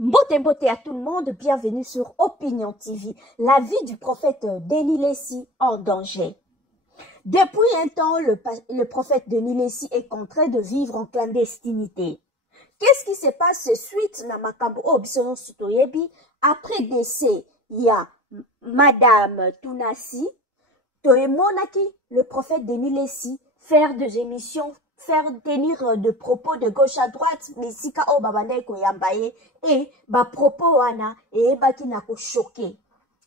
Mbote mbote à tout le monde, bienvenue sur Opinion TV. La vie du prophète Denis Lessi en danger. Depuis un temps, le prophète Denis Lessi est contraint de vivre en clandestinité. Qu'est-ce qui se passe suite na makambo obisono sutoyebi? Après décès, il y a Madame Tunasi, Toemonaki, le prophète Denis Lessi, faire des émissions, faire tenir de propos de gauche à droite, mais si ka o babandai ko yambaye, et ba propos wana, et baki na ko choqué.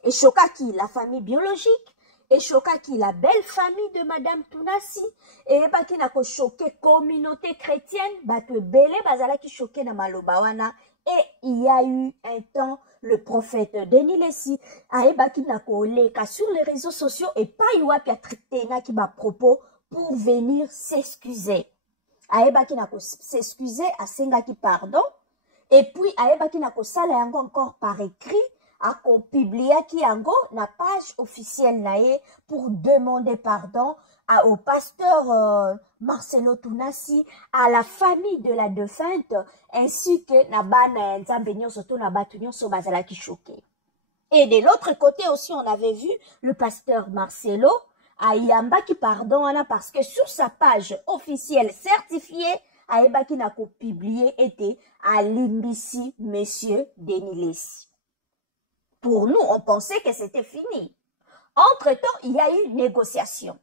Et choqué qui? La famille biologique, et choqué qui? La belle famille de Madame Tunasi, et baki na ko choqué communauté chrétienne, batu belé bazala ki choqué na maloba wana. Et il y a eu un temps, le prophète Denis Lessi a ebaki na ko leka sur les réseaux sociaux et pas yuapi a traité na ki ba propos pour venir s'excuser. Aebaki na ko s'excuser, a sengaki pardon, et puis aebaki na ko sala yango encore par écrit, a ko publiaki yango na page officielle nae pour demander pardon au pasteur Marcelo Tunasi, à la famille de la défunte, ainsi que na bana nzambe nyonso to na batu nyonso bazalaki choqué. Et de l'autre côté aussi, on avait vu le pasteur Marcelo Ayambaki pardon parce que sur sa page officielle certifiée, Ayebaki n'a qu'au publié était à Limbisi, monsieur Denis Lessi. Pour nous, on pensait que c'était fini. Entre-temps, il y a eu négociation.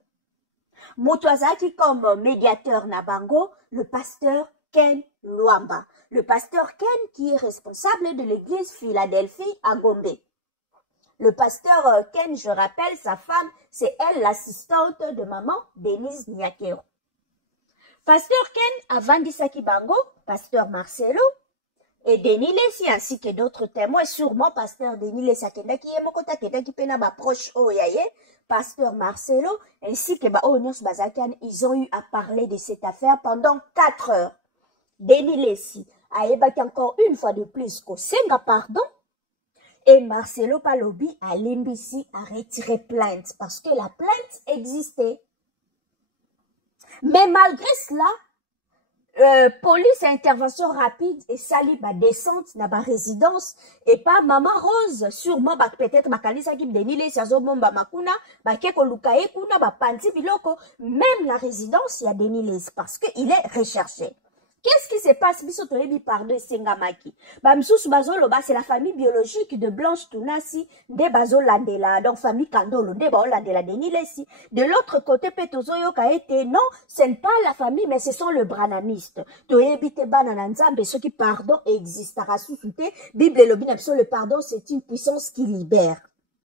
Moutouazaki comme médiateur Nabango, le pasteur Ken Luamba. Le pasteur Ken qui est responsable de l'église Philadelphie à Gombe. Le pasteur Ken, je rappelle, sa femme, c'est elle l'assistante de maman Denise Nyakero. Pasteur Ken a vendu Saki Bango, pasteur Marcelo, et Denis Lessi ainsi que d'autres témoins, sûrement pasteur Denis Lessi qui est mokota qui pena ba proche oyaye, pasteur Marcelo, ainsi que ba Onyos Bazakan, ils ont eu à parler de cette affaire pendant 4 heures. Denis Lessi a ébattu encore une fois de plus qu'au Senga pardon. Et Marcelo Palobi à l'Imbisi a retiré plainte parce que la plainte existait. Mais malgré cela, police intervention rapide et sali ba descente na ba résidence et pas Maman Rose sûrement ba peut-être makanisa ki Denis Lessi azomomba makuna ba keko lukaye kuna ba panti biloko même la résidence il y a Denis Lessi parce que il est recherché. Qu'est-ce qui se passe? Biso toyebi pardon Sengamaki. Bamsusu bazoloba c'est la famille biologique de Blanche Tunasi de bazolandela donc famille Kandolo de bazolandela Denis Lessi. De l'autre côté Petozoyo ka été non, ce n'est pas la famille mais ce sont le branamiste. Toyebi te banana nzambe ce qui pardon existera sous Bible lobi na biso le pardon c'est une puissance qui libère.